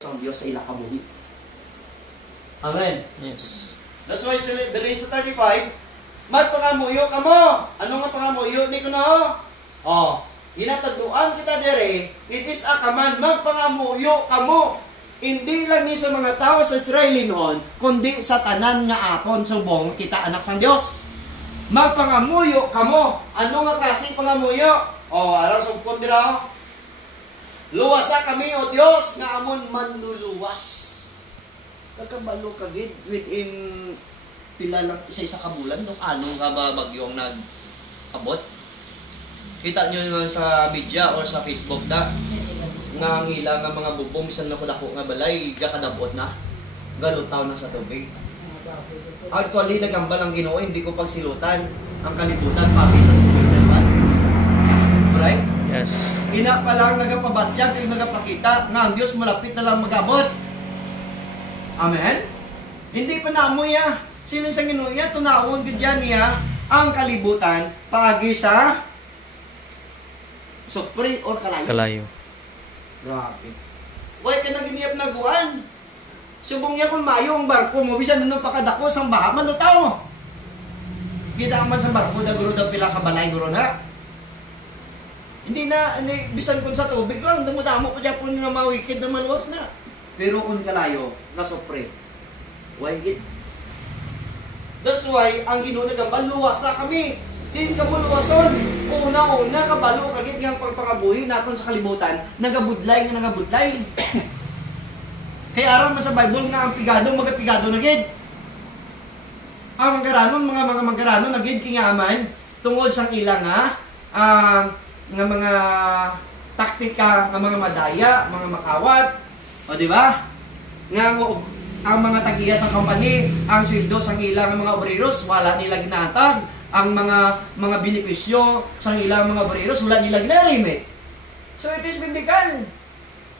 ang Diyos sa ila kabuhi. Amen. Yes. That's why dali sa 35, magpangamuyo ka mo. Ano nga pangamuyo ni kuno? Oh, hinataduan kita dire, it is a command, magpangamuyo ka mo. Hindi lang ni sa mga tao sa Israel noon, kundi sa tanan nga apon subong kita anak sang Dios. Magpangamuyo ka mo. Ano nga klase pangamuyo? Oh, araw sa pundira. Luwasa kami, O Diyos, nga amon manluluwas. Kakabalo kagid within pila lang isa-isa ka bulan nung anong nga ba bagyong nag-abot. Kita nyo naman sa media or sa Facebook na nga ngila nga mga bubong bisan na dako nga balay gakadabot na galutaw na sa tubig. Actually nagambal ang Ginoo, hindi ko pagsilutan ang kalibutan pati sa tubig naman. Right? Yes. Ina pa lang nagapabatyag ay nagapakita nga ang Diyos malapit na lang magabot. Amen? Hindi pa naamoy ya. Sino sa Ginoo ya tunawon gidyan niya ang kalibutan paagi sa supri or kalayo. Kalayo. Grabe. Why ka na giniyap na guwan? Subong niya kung mayo ang barko mo, bisan nung pakadako sang baha, malutaw mo. Kita man sa barko, daguro daw pila kabalay guro na. Hindi na, bisan kung sa tubig lang, damo-damo pa dyan po nga mawikid na maluwas na. Pero kung kalayo, nasopre. Why gid? That's why, ang Ginoo nagambal, luwasa kami. Din ka mo luwason. Una-una, kabalo, kagit nga pagpangabuhi natin sa kalibutan, nagabudlay nga nagabudlay. Kaya araw sa Bible nga ang pigado, magapigado na gid. Ang manggaranon, mga manggaranon na gid kingaman, tungod sa ilang nga mga taktika, nga mga madaya, mga makawat, o di ba? Nga ang mga tagiya sa company, ang sweldo sa ilang mga obreros, wala nila ginatag. Ang mga benepisyo sa ilang mga obreros, wala nila ginarimit. So it is biblical.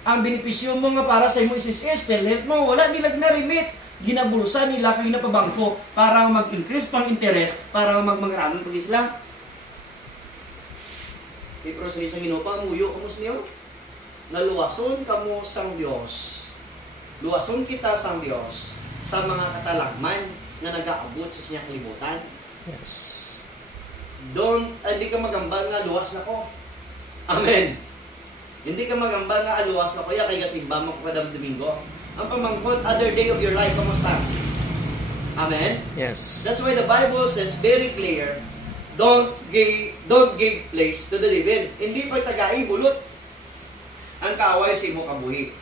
Ang benepisyo mo nga para sa imo SSS, PhilHealth mo, wala nila ginarimit. Ginabulsa nila kag ginapabangko para mag-increase pang interest, para magmangranon pag sila. Pero sa isang Ginoo pa, muyo kamos niyo. Naluwason kamo sang Dios. Luwason kita sang Dios sa mga katalagman na nag-aabot sa siyang kalibutan. Yes. Hindi ka magambal nga luwas na ko. Amen. Hindi ka magambal nga luwas na ko. Ya kay gasimba mo kada Domingo. Ang pamangkot, other day of your life, kamusta? Amen. Yes. That's why the Bible says very clear, don't give place to the devil. Hindi pagtagai bulot ang kaaway sa imo kabuhi.